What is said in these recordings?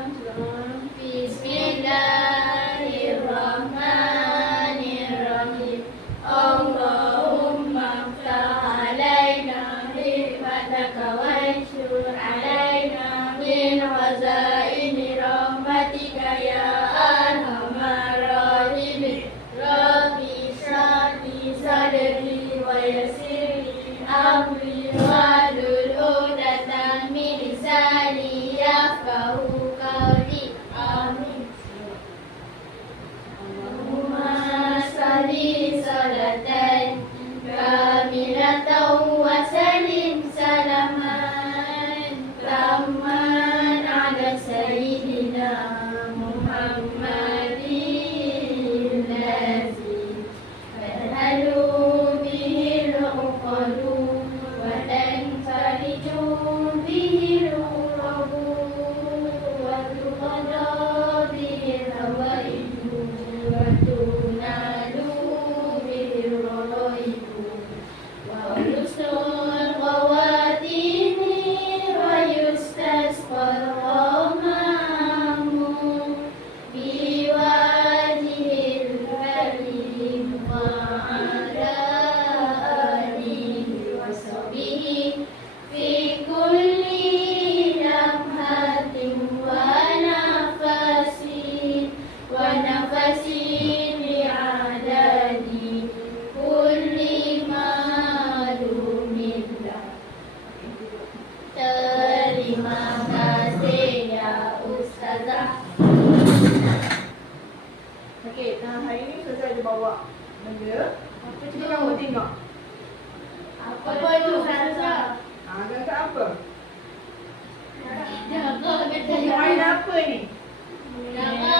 Bismillahirrahmanirrahim. Allahumma ftah alaina hikmataka wanshur alaina min khazaini rahmatika ya arhamar rahimin. Rabbi shrah li sadri wa yassir li amri wahlul 'uqdatam min lisani yafqahu qawli. Amin. Allahumma salli salatan kamilatan wa sallim salaman tamman ala sayyidina Muhammadin lazi tanhalu bihil uqadu wa tanfariju bihil urabu wa tuqada bihil hawaidu wa tunalu bihil ghaibu wa husnul khawatimi wa yustasqal ghamamu biwajhil karim wa ala alihi wa sahbihi fi kulli lamhatin wa nafasin bi'adadi kulli ma'lumin lah. Terima kasih ya Ustazah. Okey, hari ni Ustazah ada bawa benda. Apa cuba kamu tengok? Apa itu Ustazah? Agak apa? Jaga Ini main apa ni? Jaga.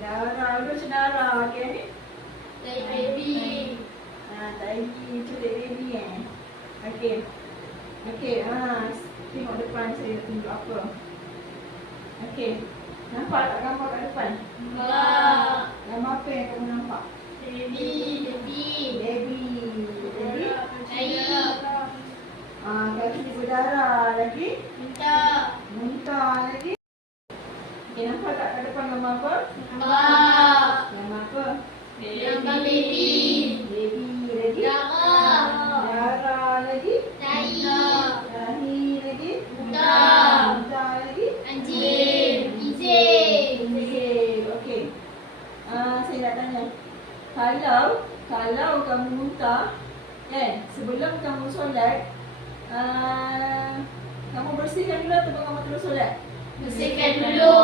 Darah, lu macam darah. Okey ni? Dari baby. Tadi culik baby Okey. Okey, tengok depan saya tunjuk apa. Okey. Nampak tak gambar kat depan? Enggak. Gambar apa yang kamu nampak? Baby. Baby. Jadi, Air. kaki berdarah lagi. Muntah lagi. Okey, nampak tak kat depan gambar apa? Enggak. Gambar apa? Gambar baby. Baby lagi. Darah. Darah lagi. Dahi. Dahi lagi. Muntah. Muntah lagi. Anjing. Izin. Izin. Okey. Saya nak tanya. Kalau kamu muntah, kan, sebelum kamu solat, kamu bersihkan dulu atau kamu terus solat? Bersihkan dulu.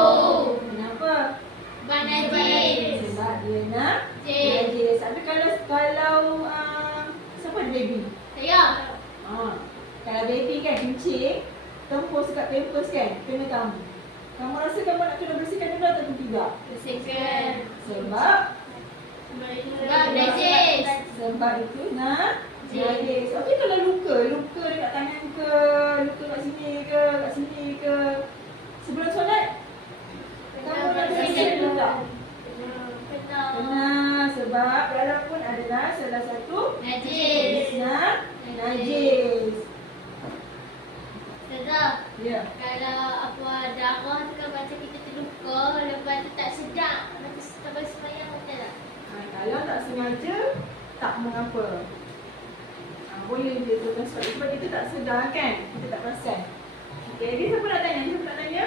Kenapa? Ban najis. Sebab dia nak Najis. najis. Tapi kalau siapa ada baby? Saya. Kalau baby kan kencing, tempus kat pampers kan, kena kamu. Kamu rasa kamu nak kena bersihkan dulu atau tidak? Bersihkan. Sebab Najis. Sebab itu nak najis. Tapi kalau luka dekat tangan ke, luka kat sini ke, sebelum solat, kamu nak bersihkan dulu tak? Kena, sebab darah pun adalah salah satu Najis. najis. Ustazah, Ya. kalau apa darah tu kan macam kita terluka, lepas tu tak sedap, macam sampai sembahyang betul tak? Kalau tak sengaja, tak mengapa. Boleh dia tu sebab kita tak sedar kan, kita tak perasan. Okey, jadi siapa nak tanya?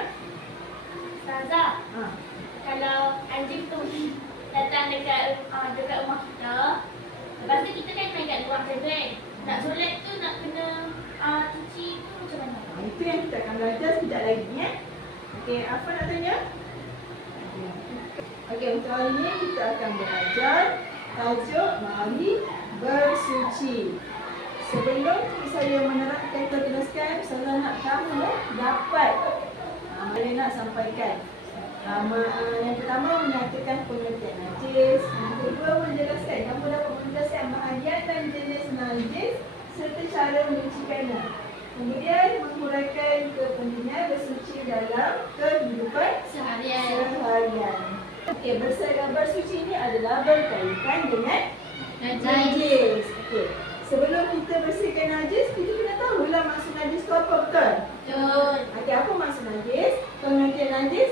Ustazah, Ha. kalau anjing tu datang dekat rumah kita, lepas tu kita kan main kat luar saja kan? Nak solat tu nak kena cuci tu macam mana? Itu yang kita akan belajar sekejap lagi Okey, apa nak tanya? Okey, untuk hari ini kita akan belajar tajuk mari bersuci. Sebelum saya menerangkan atau jelaskan, saya nak kamu dapat boleh nak sampaikan. Yang pertama menyatakan pengertian najis. Yang kedua menjelaskan, kamu dapat menjelaskan bahagian dan jenis najis serta cara menyucikannya. Kemudian menguraikan kepentingan bersuci dalam kehidupan Seharian. Okey, bersuci ini adalah berkaitan dengan Najis. najis. Okey. Sebelum kita bersihkan najis, kita kena tahulah maksud najis tu apa, betul? Betul. Okey, apa maksud najis? Pengertian najis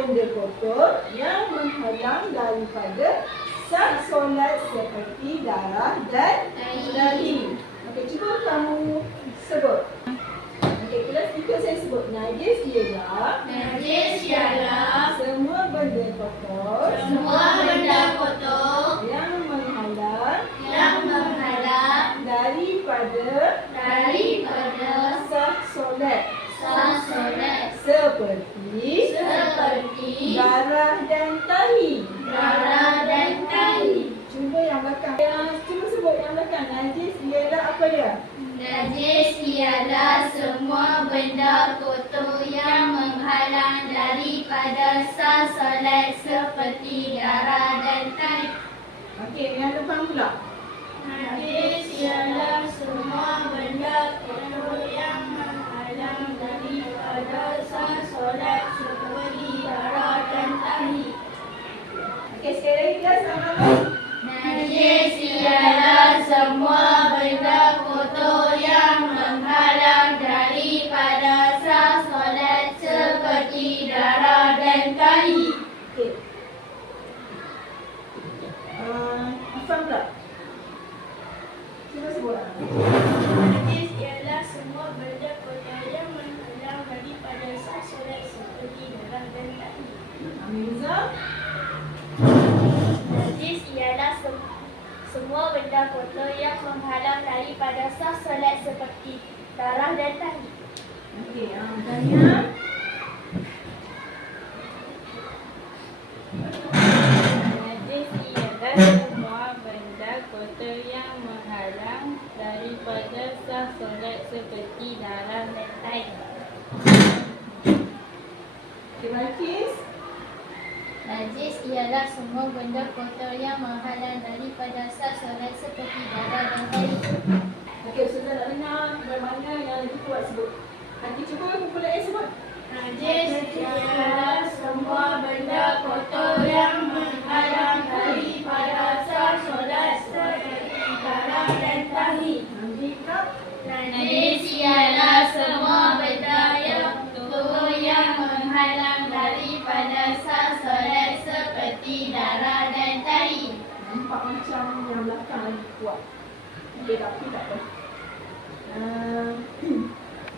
benda kotor yang menghalang daripada sah solat seperti darah dan dahi. Okey, cuba kamu sebut. Okey, kelas 3 saya sebut. Najis ialah semua benda kotor yang menghalang daripada sah solat seperti darah dan tahi. Cuba yang belakang. Cuba sebut yang belakang. Najis ialah apa dia? Najis ialah semua benda kotor yang menghalang daripada sah solat seperti darah dan tahi. Okey, yang depan pula. Najis ialah semua benda kotor yang menghalang daripada sah solat seperti darah dan tahi. Okey, sekali lagi kelas sama-sama. Najis ialah semua benda kotor yang menghalang daripada sah solat seperti darah dan tahi. Okey. Afan pula. Cuba sebut. Najis ialah semua benda kotor yang menghalang daripada sah solat seperti darah dan tahi. Mirza. Najis ialah semua benda kotor yang menghalang daripada sah solat seperti darah dan tahi. Okey, Dania. Najis ialah semua benda kotor yang menghalang daripada sah solat seperti darah dan tahi. Okey, Balkis. Najis ialah semua benda kotor yang menghalang daripada sah solat seperti darah dan tahi. Okey, Ustazah nak dengar bagaimana yang lagi kuat sebut. Nanti cuba kumpulan A sebut. Najis ialah semua benda kotor yang menghalang daripada sah solat seperti darah dan tahi. Nanti kau. Najis ialah semua benda yang kotor yang menghalang daripada sah solat seperti darah dan tahi. Nampak macam yang belakang lagi kuat. Okey, tapi tak apa.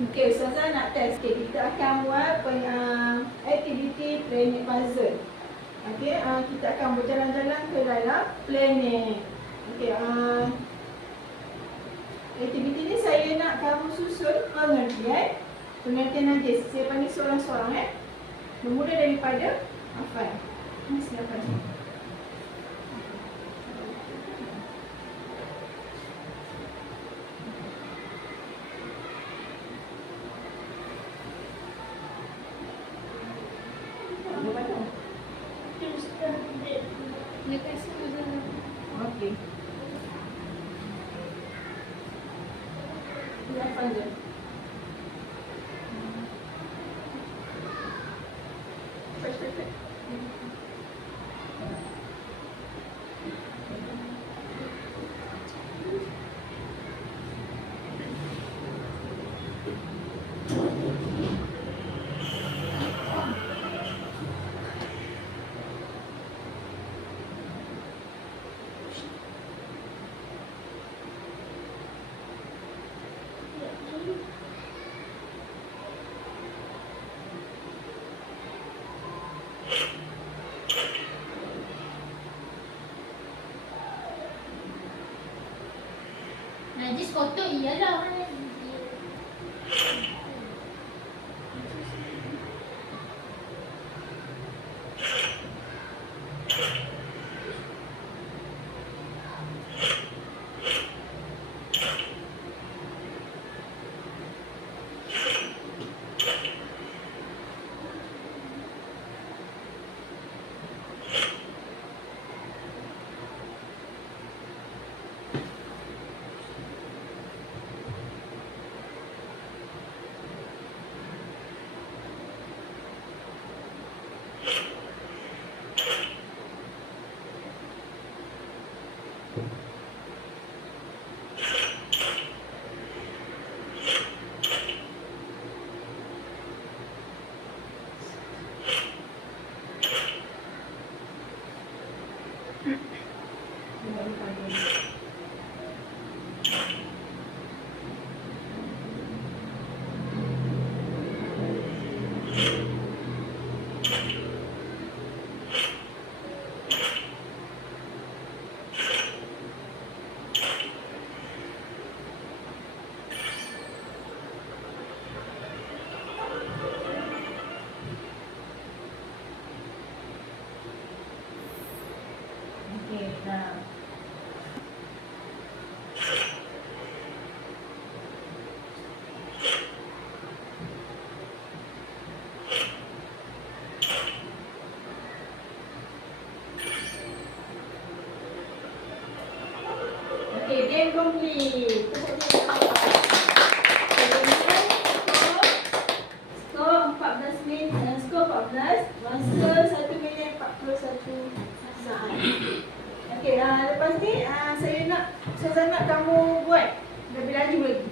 Okey, Ustazah nak test. Okey, kita akan buat aktiviti planet puzzle. Okey, kita akan berjalan-jalan ke dalam planet. Okey, aktiviti ni saya nak kamu susun pengertian najis. Saya panggil seorang-seorang bermula daripada Afan. Silakan. Okey. Afan je. Perfect. Okey, game complete. Skor 14 minit, skor 14, masa 1 minit 41 saat. Okey, lepas ni saya nak Suzana kamu buat lebih laju lagi.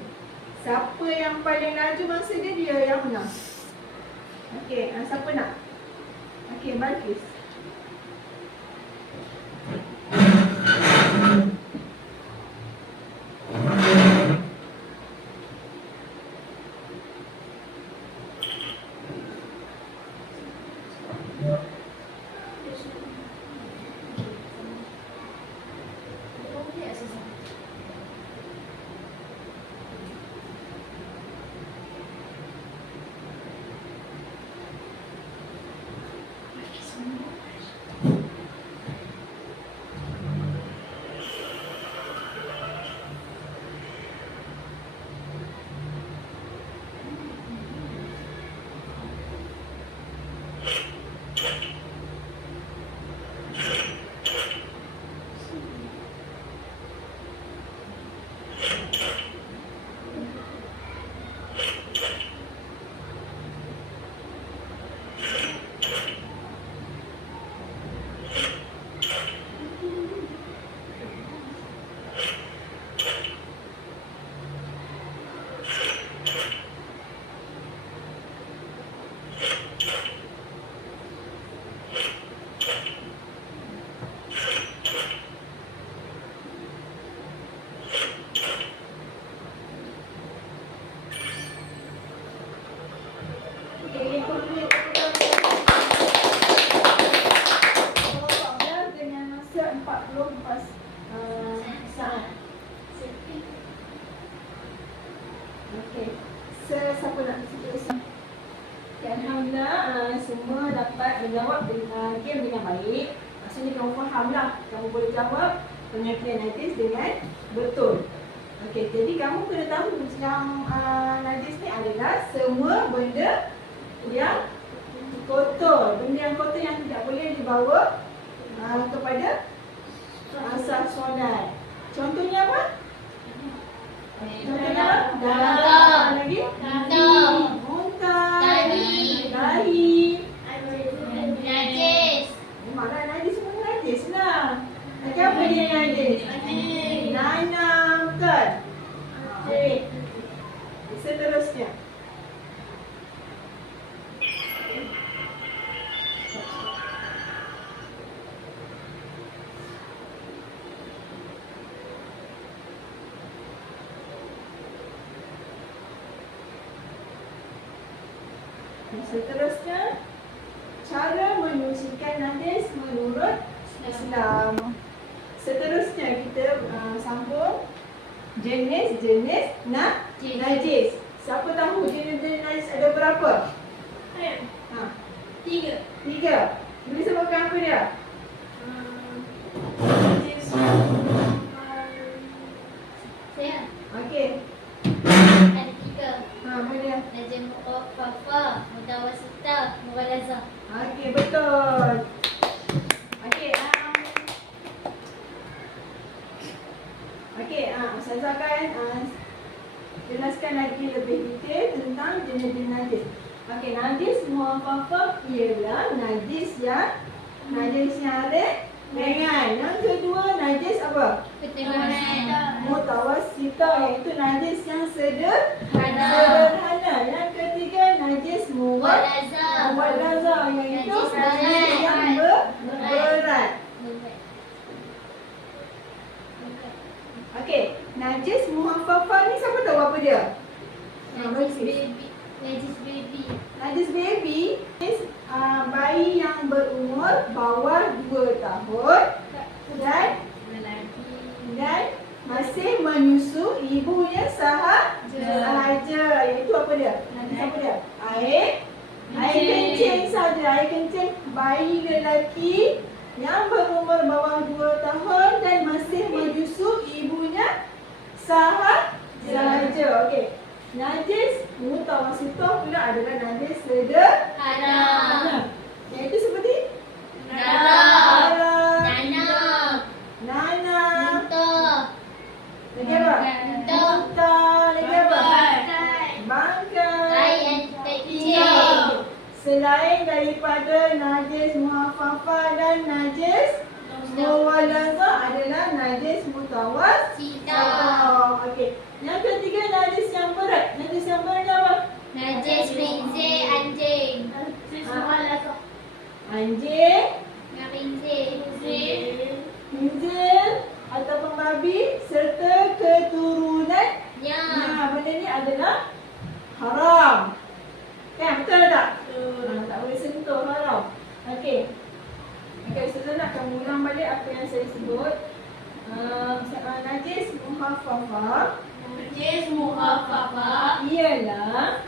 Siapa yang paling laju masa dia, dia yang menang. Okey, siapa nak? Okey, Balqis. Siapa nak teruskan? Okay, Alhamdulillah semua dapat menjawab game dengan baik. Maksudnya kamu faham lah. Kamu boleh jawab pengertian najis dengan betul. Okey, jadi kamu kena tahu yang najis ni adalah semua benda yang kotor. Benda yang kotor yang tidak boleh dibawa kepada asal solat. Contohnya apa? Contohnya apa? Darah. Lagi? Muntah. Dahi. Najis. Mana najis semua najis lah. Okey, apa dia yang najis? Nanam, betul? Okey. Seterusnya. Seterusnya, cara menyucikan najis menurut Islam. Seterusnya kita sambung jenis-jenis najis. Siapa tahu jenis-jenis najis ada berapa? Tiga. Boleh sebutkan apa dia? Saya Okey. ada 3. Boleh. Najis muqaffafa, mutawasitah, mughalazah. Okey, betul. Okey, Ustazah akan jelaskan lagi lebih detail tentang jenis-jenis najis. Okey, najis muqaffaf ialah najis yang ringan. Yang kedua, najis apa? Ketegangan. Mutawassitah, iaitu najis yang sederhana. Yang ketiga, najis mughallazah, iaitu najis yang berat. Okey, najis muhaffafah ni siapa tahu apa dia? Najis baby. Najis baby is bayi yang berumur bawah 2 tahun dan masih menyusu ibunya sahaja. Iaitu apa dia? Najis apa dia? Air kencing saja. Air kencing bayi lelaki yang berumur bawah 2 tahun dan masih menyusu ibunya sahaja. Okey. Najis mutawasithah pula adalah najis sederhana. Iaitu seperti Darah. darah, Nanah. nanah, Muntah. lagi apa? Muntah. Muntah, lagi apa? Bangkai. Bangkai. Lain kecil. Selain daripada najis muhaffafah dan najis muwalazah adalah najis mutawasithah. Okey. Yang ketiga najis yang berat. Najis yang berat ni apa? Najis khinzir anjing. Najis muhalazah. Anjing, Khinzir. khinzir ataupun babi serta keturunannya. Ya. Benda ni adalah haram. Kan betul tak? Tak boleh sentuh, haram. Okey. Okey, Ustazah nak kamu ulang balik apa yang saya sebut. Najis muhaffafah Najis muhaffafah ialah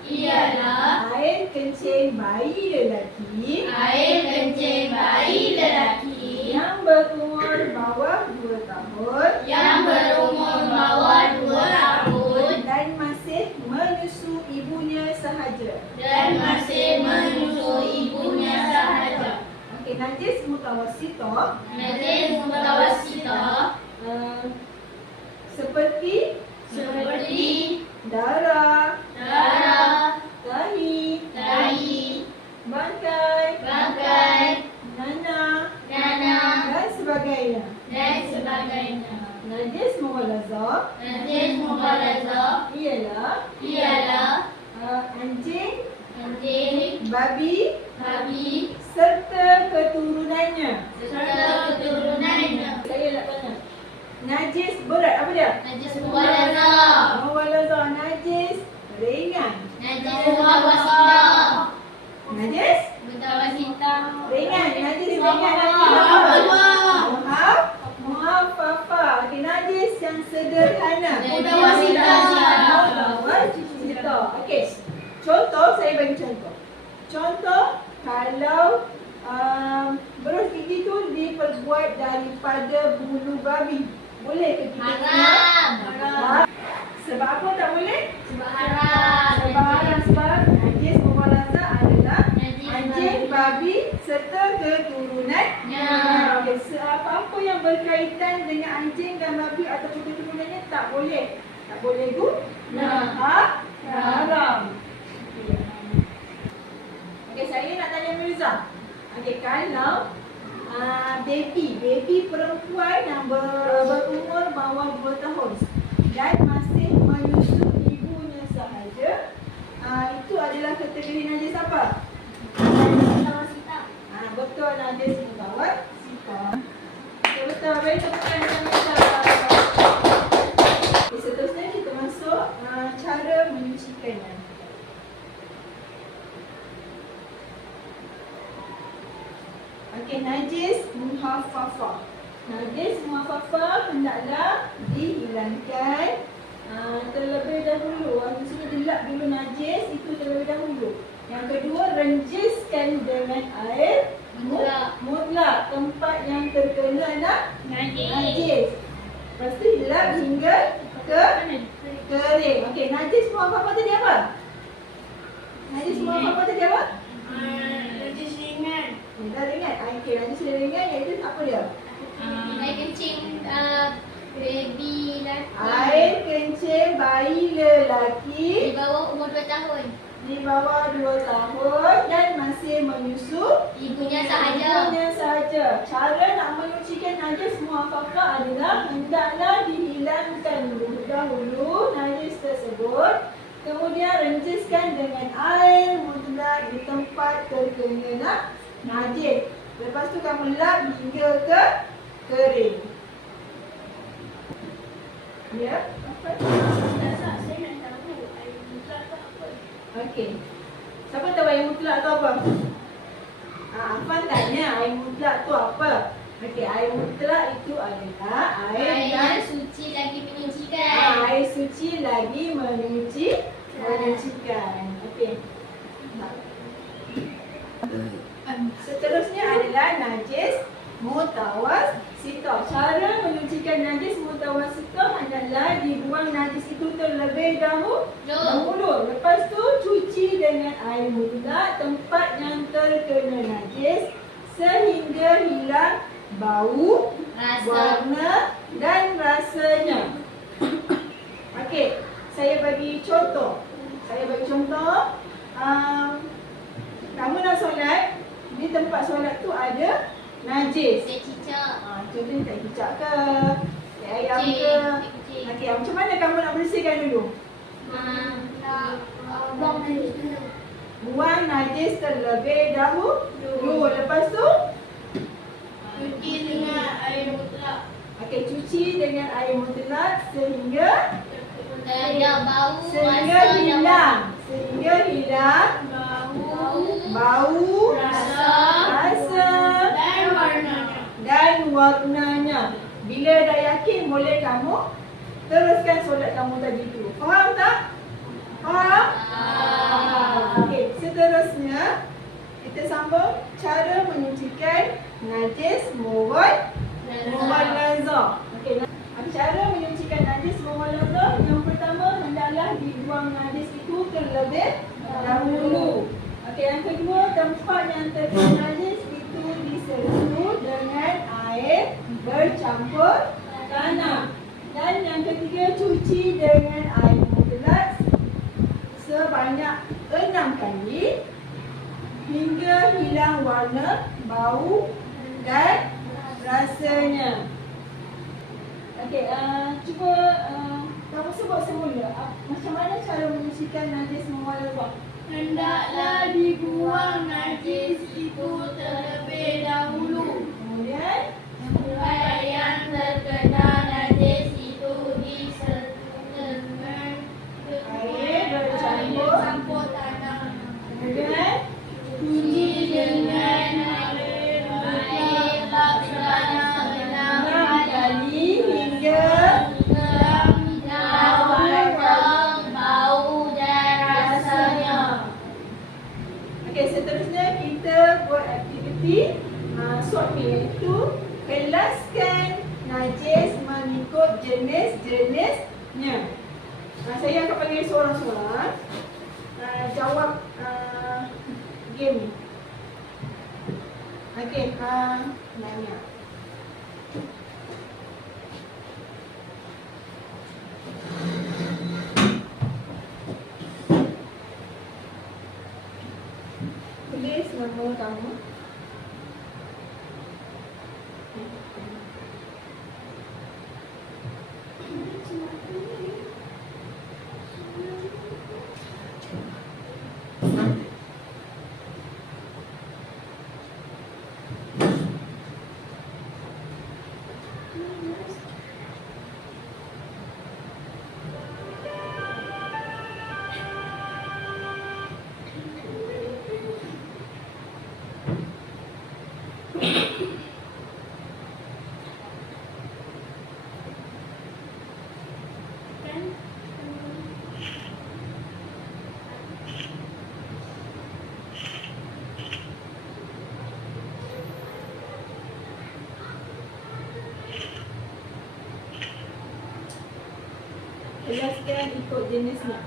air kencing bayi lelaki air kencing bayi lelaki yang berumur bawah 2 tahun yang berumur bawah 2 tahun dan masih menyusu ibunya sahaja. dan masih menyusu ibunya sahaja. Okey, najis mutawasithah Najis mutawasithah seperti darah, darah, tahi, bangkai, nanah nanah, dan sebagainya. dan sebagainya. Najis muwalazah Najis muhalazah ialah anjing, anjing, babi babi, serta keturunannya. serta keturunannya. Saya nak tanya. Najis berat apa dia? Najis muhalazah. Muwalazah najis ringan. Najis mutawasithah. Najis Mutawasithah. ringan. Najis ringan apa? Muhaffafah. Okey, najis yang sederhana. Mutawasithah. Okey. Contoh, saya bagi contoh. Contoh, kalau berus gigi tu diperbuat daripada bulu babi, boleh ke kita Haram. Sebab apa tak boleh? Sebab haram. Sebab haram, sebab najis muwalazah adalah Najis anjing, babi serta keturunannya. Okey, apa-apa yang berkaitan dengan anjing dan babi ataupun keturunannya tak boleh. Tak boleh guna. Haram. Okey, saya nak tanya Mirza. Okey, kalau baby perempuan yang berumur bawah 2 tahun dan masih menyusu ibunya sahaja, itu adalah kategori najis apa? Mutawasithah. Betul, najis mutawasithah. Okey, betul. Beri tepukan kepada Mirza. Okey, seterusnya kita masuk cara menyucikannya. Okey, najis muhaffafah. Najis muhaffafah hendaklah dihilangkan terlebih dahulu. Di sini dilap dulu najis itu terlebih dahulu. Yang kedua, renjiskan dengan air mutlak tempat yang terkena najis. Lepas tu dilap hingga ke kering. Okey, najis muhaffafah tadi apa? Najis muhaffafah tadi apa? Najis ringan. Dah ringan. Okey, najis yang ringan iaitu apa dia? Air kencing baby lelaki Air kencing bayi lelaki di bawah umur 2 tahun. di bawah 2 tahun dan masih menyusu Ibunya sahaja. ibunya sahaja. Cara nak menyucikan najis muhaffafah adalah hendaklah dihilangkan dahulu najis tersebut. Kemudian renjiskan dengan air mutlak di tempat terkena najis. Lepas tu kamu lap hingga ke kering. Ya? Apa? Saya nak tahu air mutlak tu apa. Okey. Siapa tahu air mutlak tu apa? Afan tanya air mutlak tu apa? Okey, air mutlak itu adalah air yang suci lagi menyucikan. air suci lagi menyucikan. Okey. Seterusnya adalah najis mutawasithah. Cara menyucikan najis mutawasithah mutawassithah adalah dibuang najis itu terlebih dahulu. Lepas tu cuci dengan air mutlak tempat yang terkena najis sehingga hilang bau, warna dan rasanya. Okey, saya bagi contoh. Kamu nak solat, di tempat solat tu ada najis. Contohnya tak kicap ke, tak ayam ke. Okey, macam mana kamu nak bersihkan dulu? Buang najis terlebih dahulu. Lepas tu Cuci dengan air mutlak. okey, cuci dengan air mutlak sehingga Bau, hilang bau, rasa dan warnanya. Bila dah yakin, boleh kamu teruskan solat kamu tadi tu. Faham tak? Faham? Okey, seterusnya kita sambung cara menyucikan najis mughallazah. Okey, cara menyucikan najis mughallazah, yang pertama hendaklah dibuang najis itu terlebih dahulu. Okey, yang kedua, tempat yang terkena najis itu diseluruh dengan air bercampur tanah. Dan yang ketiga, cuci dengan air mutlak sebanyak 6 kali hingga hilang warna, bau dan rasanya. Okey, cuba kamu sebut semula macam mana cara menyucikan najis mughallazah. Hendaklah dibuang najis itu terlebih dahulu. Kemudian Tempat yang terkena najis itu diseluruh dengan air bercampur tanah. Kemudian Cuci dengan air mutlak sebanyak 6 kali hingga hilang warna, bau dan rasanya. okey, seterusnya kita buat aktiviti swap ni, iaitu kelaskan najis mengikut jenis-jenisnya. Saya akan panggil seorang-seorang jawab game ni. Okey, Nanya. Tulis nama kamu. Jelaskan ikut jenisnya.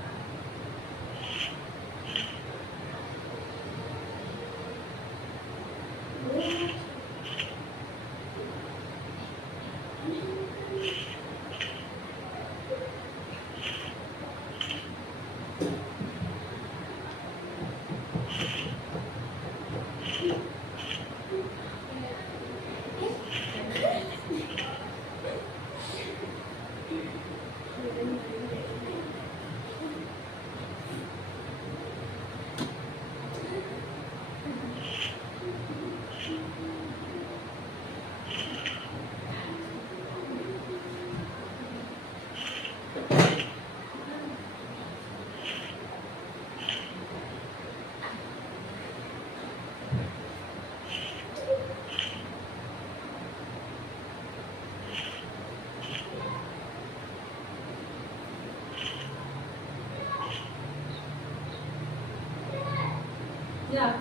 Ya.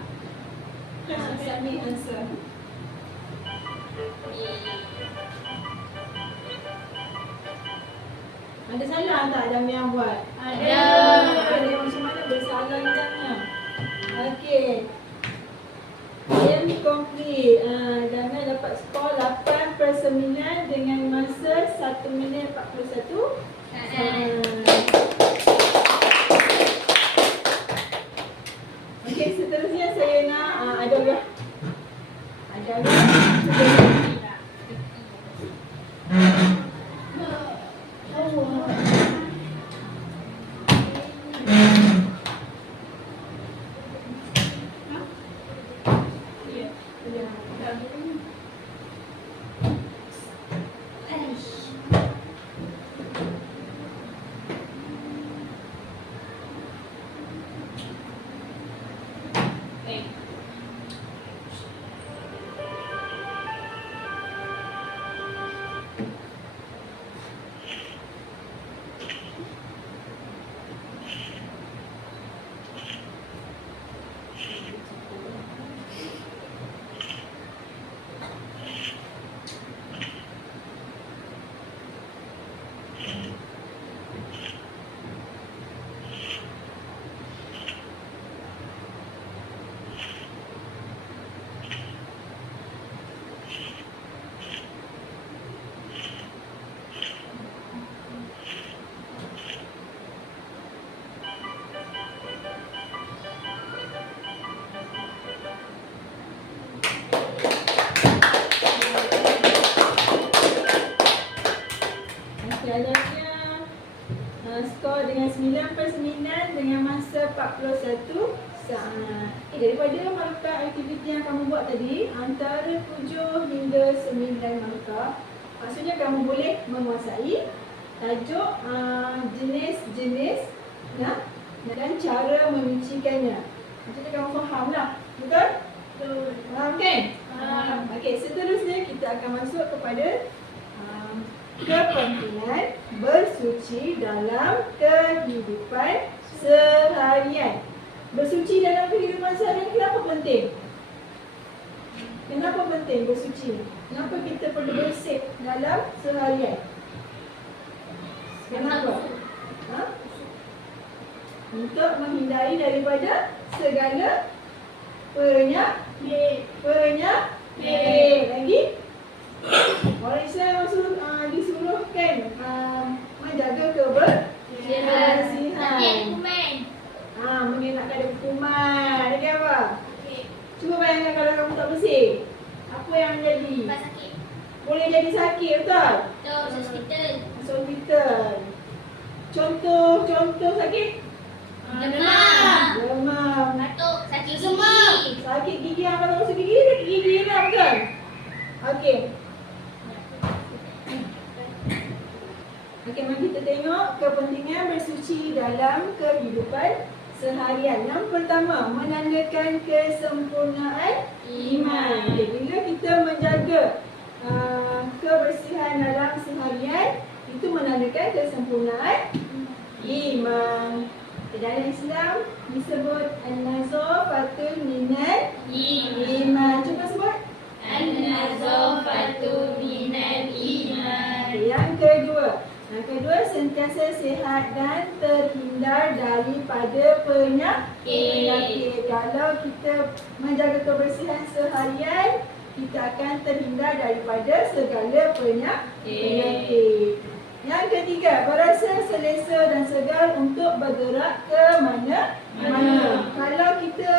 Submit answer. Ada salah tak Dami yang buat? Ada. Ada macam mana bersalahnya? Okey. Game complete. Dami dapat skor 8/9 dengan masa 1 minit 41. Okey, seterusnya saya nak Adalah. Skor dengan 9/9 dengan masa 41 saat. Daripada markah aktiviti yang kamu buat tadi, antara 7 hingga 9 markah, maksudnya kamu boleh menguasai tajuk, jenis-jenis dan cara menyucikannya. Maksudnya kamu faham lah, betul? Betul. Faham kan? Faham. Okey, seterusnya kita akan masuk kepada kepentingan bersuci dalam kehidupan seharian. Bersuci dalam kehidupan seharian kenapa penting? Kenapa penting bersuci? Kenapa kita perlu bersih dalam seharian? Kenapa? Untuk menghindari daripada segala penyakit. Lagi? Orang Islam disuruhkan menjaga kebersihan. Mengelakkan hukuman. Lagi apa? Cuba bayangkan kalau kamu tak bersih, apa yang menjadi? Sakit. Boleh jadi sakit, betul? Betul, hospital. Masuk hospital. Contoh sakit? Demam. Batuk, sakit Semua. gigi. Sakit gigi, kalau masuk gigi, sakit gigi lah, betul? Okey. Okey, mari kita tengok kepentingan bersuci dalam kehidupan seharian. Yang pertama, menandakan kesempurnaan iman. Okay, bila kita menjaga kebersihan dalam seharian, itu menandakan kesempurnaan iman. Dalam Islam disebut an-nazafatul minal iman. Cuba sebut. An-nazafatu minal iman. Yang kedua, sentiasa sihat dan terhindar daripada penyakit. Kalau kita menjaga kebersihan seharian, kita akan terhindar daripada segala penyakit. Yang ketiga, berasa selesa dan segar untuk bergerak ke mana-mana. Kalau kita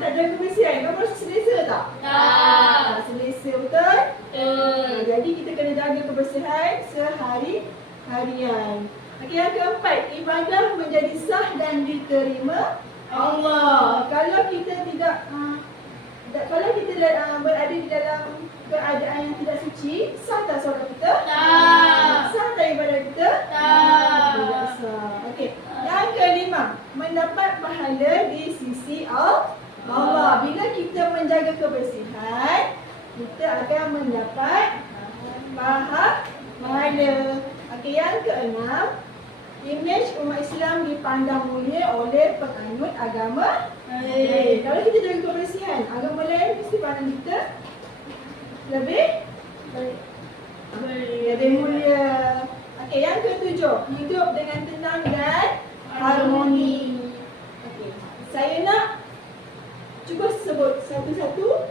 tak jaga kebersihan, kamu rasa selesa tak? Tak. Selesa, betul? Jadi kita kena jaga kebersihan sehari-harian. Okey, yang keempat, ibadah menjadi sah dan diterima Allah. Kalau kita kalau kita berada di dalam keadaan yang tidak suci, sah tak solat kita? Tak. Sah tak ibadah kita? Tak. Tidak sah. Okey. Yang kelima, mendapat pahala di sisi Allah. Bila kita menjaga kebersihan, kita akan mendapat pahala. Okey, yang keenam, imej umat Islam dipandang mulia oleh penganut agama lain. Kalau kita jaga kebersihan, agama lain mesti pandang kita lebih mulia. Okey, yang ketujuh, hidup dengan tenang dan harmoni. Okey, saya nak cuba sebut satu-satu.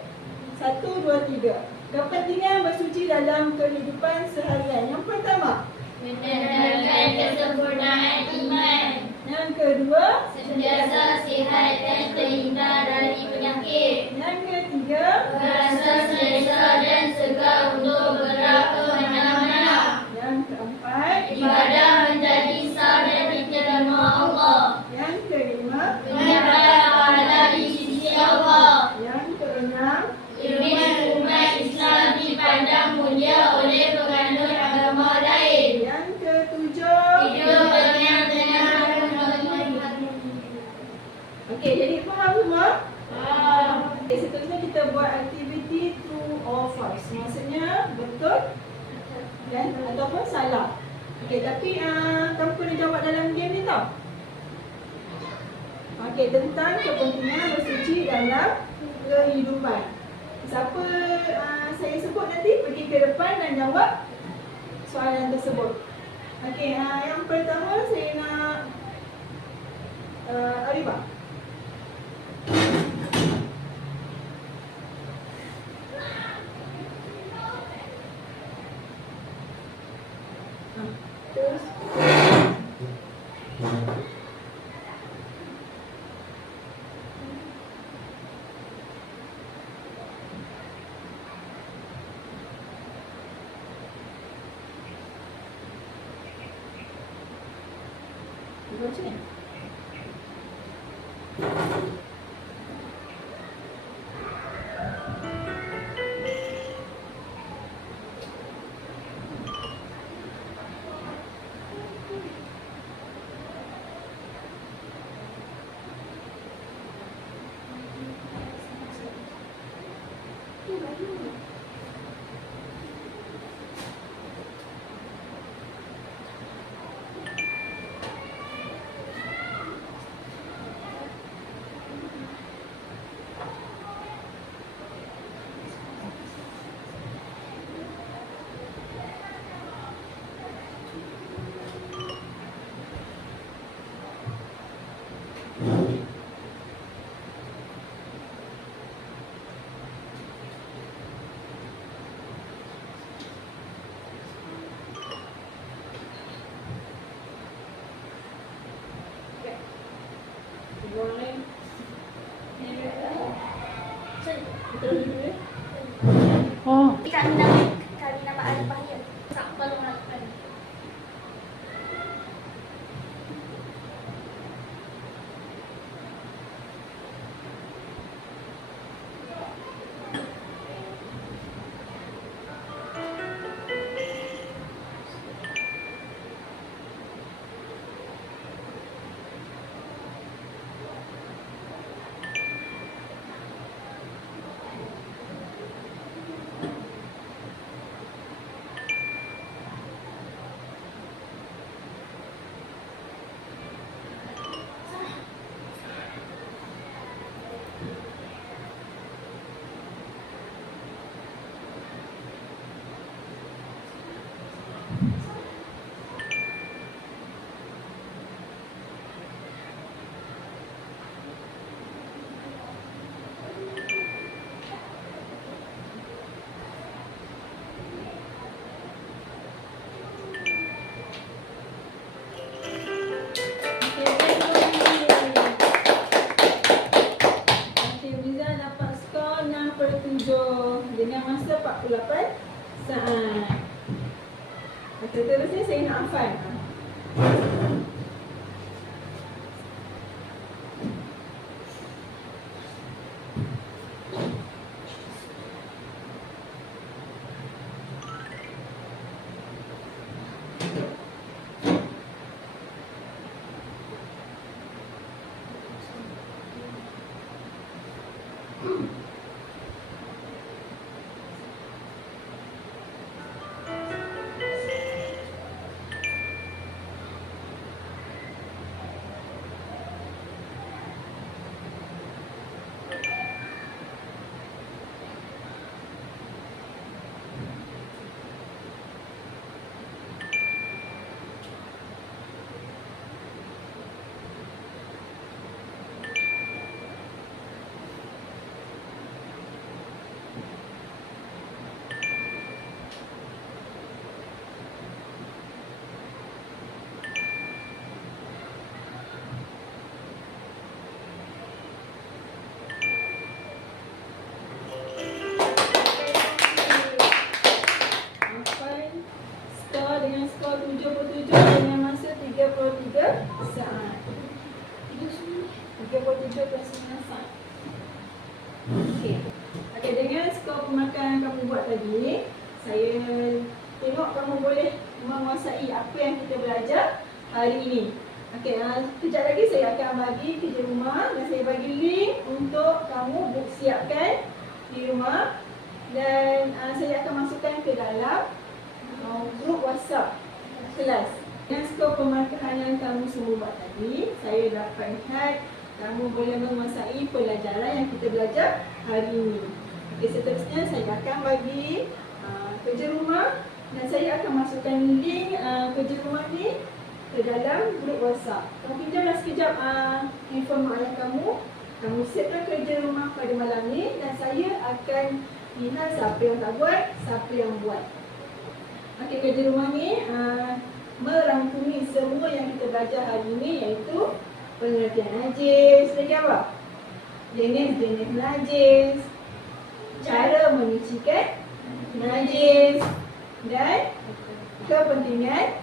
1, 2, 3. Kepentingan bersuci dalam kehidupan seharian. Yang pertama. Menandakan kesempurnaan iman. Yang kedua. Sentiasa sihat dan terhindar dari penyakit. Yang ketiga. Merasa selesa dan segar untuk bergerak ke mana-mana. Yang keempat. Ibadah menjadi sah dan diterima Allah. Yang kelima. Mendapat pahala di sisi Allah. Yang keenam. Ilmu umat Islam dipandang mulia oleh penganut agama lain. Yang ketujuh. Hidup dengan tenang dan harmoni. Okey, jadi faham semua? Faham. Okay, seterusnya kita buat aktiviti true or false. Maksudnya betul dan ataupun salah. Okey, tapi kamu kena jawab dalam game ni tau. Okey, tentang kepentingan bersuci dalam kehidupan. Siapa saya sebut nanti pergi ke depan dan jawab soalan tersebut. Okey, yang pertama saya nak Arifah. Terus macam ni. Boleh. Betul dulu ya. Oh. Kami nama Arifah ya. Tak tolong lakukan. Dengan masa 48 saat. Seterusnya saya nak Afan. 37.9 saat. Okey. Okey, dengan skor pemakanan kamu buat tadi, saya tengok kamu boleh menguasai apa yang kita belajar hari ini. Okey, kejap lagi saya akan bagi kerja rumah dan saya bagi link untuk kamu siapkan di rumah dan saya akan masukkan ke dalam grup WhatsApp kelas. Dengan skor pemakanan kamu semua buat tadi, saya dapat lihat kamu boleh menguasai pelajaran yang kita belajar hari ini. Okey, seterusnya saya akan bagi kerja rumah dan saya akan masukkan link kerja rumah ni ke dalam grup WhatsApp. Kamu pinjamlah sekejap handphone mak ayah kamu. Kamu siapkan kerja rumah pada malam ni dan saya akan lihat siapa yang tak buat, siapa yang buat. Okey, kerja rumah ni merangkumi semua yang kita belajar hari ini, iaitu pengertian najis, lagi apa? Jenis-jenis najis, cara menyucikan najis dan kepentingan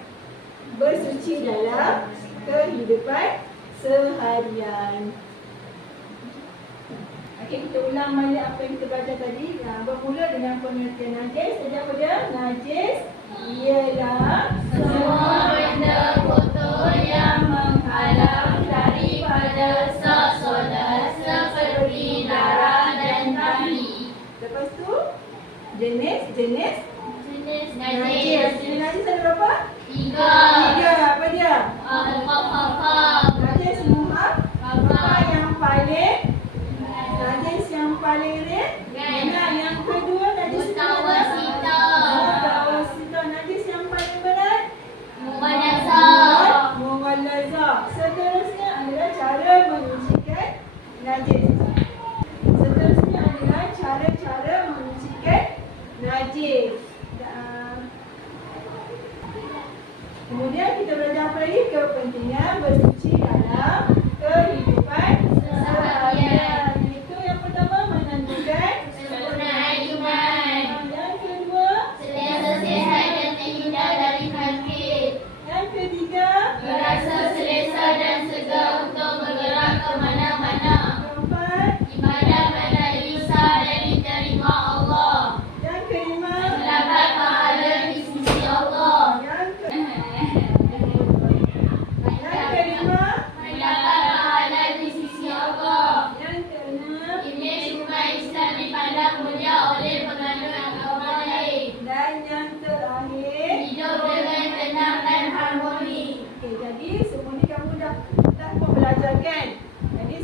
bersuci dalam kehidupan seharian. Okey, kita ulang balik apa yang kita belajar tadi. Bermula dengan pengertian najis. Jadi apa dia? Najis ialah Semua benda kotor yang menghalang daripada saudara seperti darah dan kaki. Lepas tu jenis Jenis najis. Jenis najis ada berapa? 3. 3. Apa dia? Al-Fafafaf. Najis najis yang paling ringan. Yang kedua najis mutawasitah. Najis yang paling berat. Mughalazah. Seterusnya adalah cara menyucikan najis. Kemudian kita belajar apa lagi? Kepentingan bersuci dalam kehidupan seharian. Itu yang pertama, menentukan Sempurnaan iman. Yang kedua, Sentiasa sihat dan terhindar dari penyakit. yang ketiga, Merasa selesa dan segar untuk bergerak ke mana-mana. keempat, Ibadah pada Isa dan diterima Allah. yang kelima, Mendapat pahala di sisi Allah. yang kelima, Mendapat pahala di sisi Allah. yang keenam, Imej umat Islam dipandang mulia oleh pengandung agama lain. dan yang terakhir. Hidup dengan tenang dan harmoni. Okey, jadi semua ni kamu dah pun belajar kan? Jadi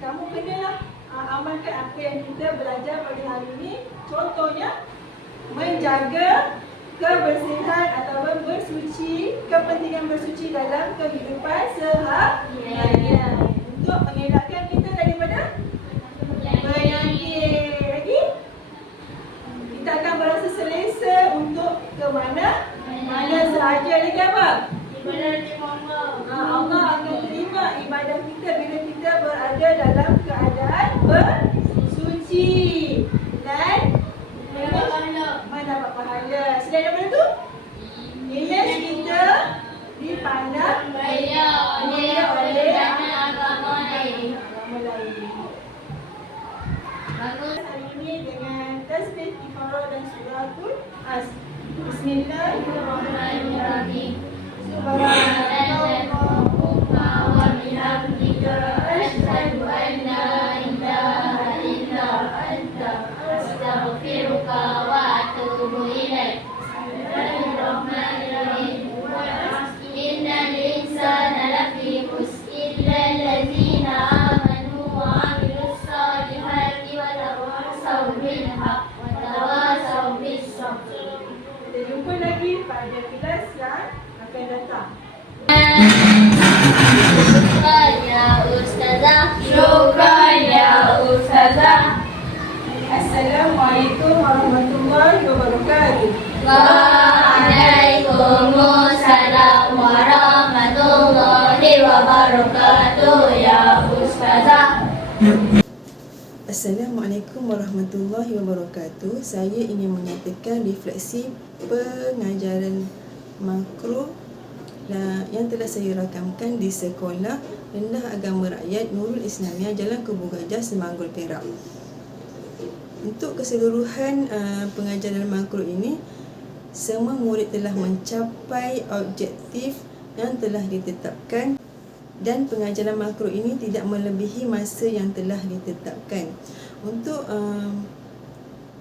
kamu kenalah amalkan apa yang kita belajar pada hari ini. Contohnya, menjaga kebersihan ataupun bersuci, kepentingan bersuci dalam kehidupan seharian. Untuk mengelakkan kita daripada penyakit. Lagi, kita akan berasa selesa untuk ke mana sahaja. Lagi apa? Ibadah terima Allah. Allah akan terima ibadah kita bila kita berada dalam keadaan bersuci dan mendapat pahala. Selain daripada itu, imej kita dipandang Mulia oleh agama lain. agama lain. Bangun. Hari ini dengan tasbih kifarah dan suratul as. Bismillahirrahmanirrahim. Subhanallahumma wa bihamdika asyhadu an la ilaha illa anta astaghfiruka wa atubu ilaik. Bismillahirrahmanirrahim. Innal insana lafi khusr illa allazina amanu wa 'amilus solihati wa tawasaw bil haqq wa tawasaw bis sabr. Kita jumpa lagi pada kelas yang akan datang. Syukran ya Ustazah. Assalamualaikum warahmatullahi wabarakatuh. Waalaikumsalam warahmatullahi wabarakatuh ya Ustazah. Assalamualaikum warahmatullahi wabarakatuh. Saya ingin menyatakan refleksi pengajaran makro yang telah saya rakamkan di sekolah Rendah Agama Rakyat, Nurul Islamiyah, Jalan Kebun Gajah, Semanggol, Perak. Untuk keseluruhan pengajaran makro ini, semua murid telah mencapai objektif yang telah ditetapkan dan pengajaran makro ini tidak melebihi masa yang telah ditetapkan. Untuk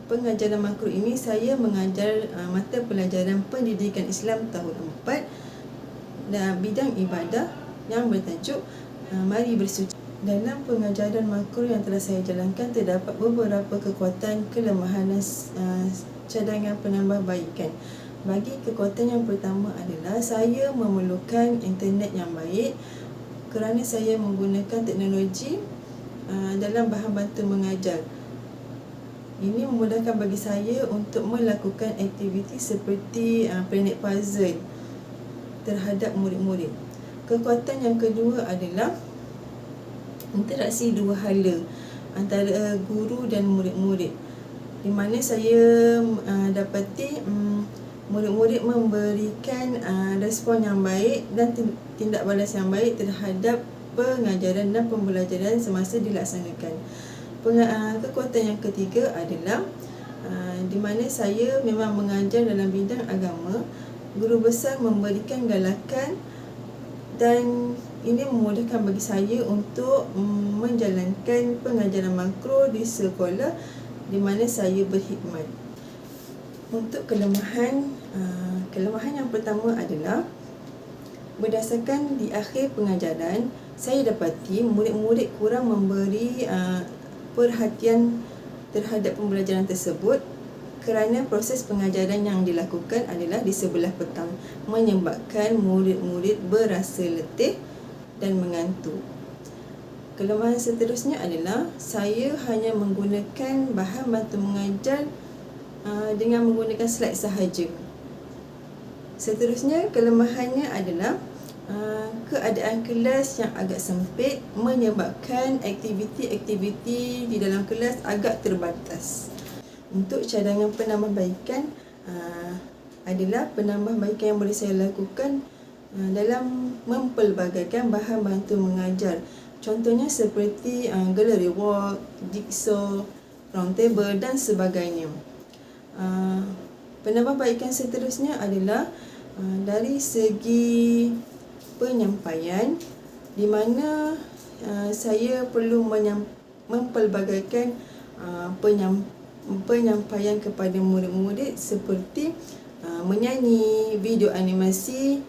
pengajaran makro ini, saya mengajar mata pelajaran Pendidikan Islam tahun 4 dan bidang ibadah yang bertajuk Mari Bersuci. Dalam pengajaran makro yang telah saya jalankan, terdapat beberapa kekuatan, kelemahan dan cadangan penambahbaikan. Bagi kekuatan yang pertama adalah saya memerlukan internet yang baik kerana saya menggunakan teknologi dalam bahan bantu mengajar. Ini memudahkan bagi saya untuk melakukan aktiviti seperti planet puzzle terhadap murid-murid. Kekuatan yang kedua adalah interaksi dua hala antara guru dan murid-murid, di mana saya dapati murid-murid memberikan respon yang baik dan tindak balas yang baik terhadap pengajaran dan pembelajaran semasa dilaksanakan. Kekuatan yang ketiga adalah di mana saya memang mengajar dalam bidang agama. Guru besar memberikan galakan dan ini memudahkan bagi saya untuk menjalankan pengajaran makro di sekolah di mana saya berkhidmat. Untuk kelemahan yang pertama adalah berdasarkan di akhir pengajaran, saya dapati murid-murid kurang memberi perhatian terhadap pembelajaran tersebut kerana proses pengajaran yang dilakukan adalah di sebelah petang, menyebabkan murid-murid berasa letih dan mengantuk. Kelemahan seterusnya adalah saya hanya menggunakan bahan bantu mengajar dengan menggunakan slide sahaja. Seterusnya, kelemahannya adalah keadaan kelas yang agak sempit menyebabkan aktiviti-aktiviti di dalam kelas agak terbatas. Untuk cadangan penambahbaikan adalah penambahbaikan yang boleh saya lakukan dalam mempelbagaikan bahan bantu mengajar. Contohnya seperti gallery walk, jigsaw, round table dan sebagainya. Penambahbaikan seterusnya adalah dari segi penyampaian, di mana saya perlu mempelbagaikan penyampaian kepada murid-murid seperti menyanyi, video animasi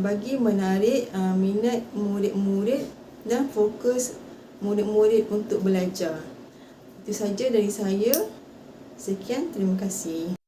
bagi menarik minat murid-murid dan fokus murid-murid untuk belajar. Itu saja dari saya. Sekian, terima kasih.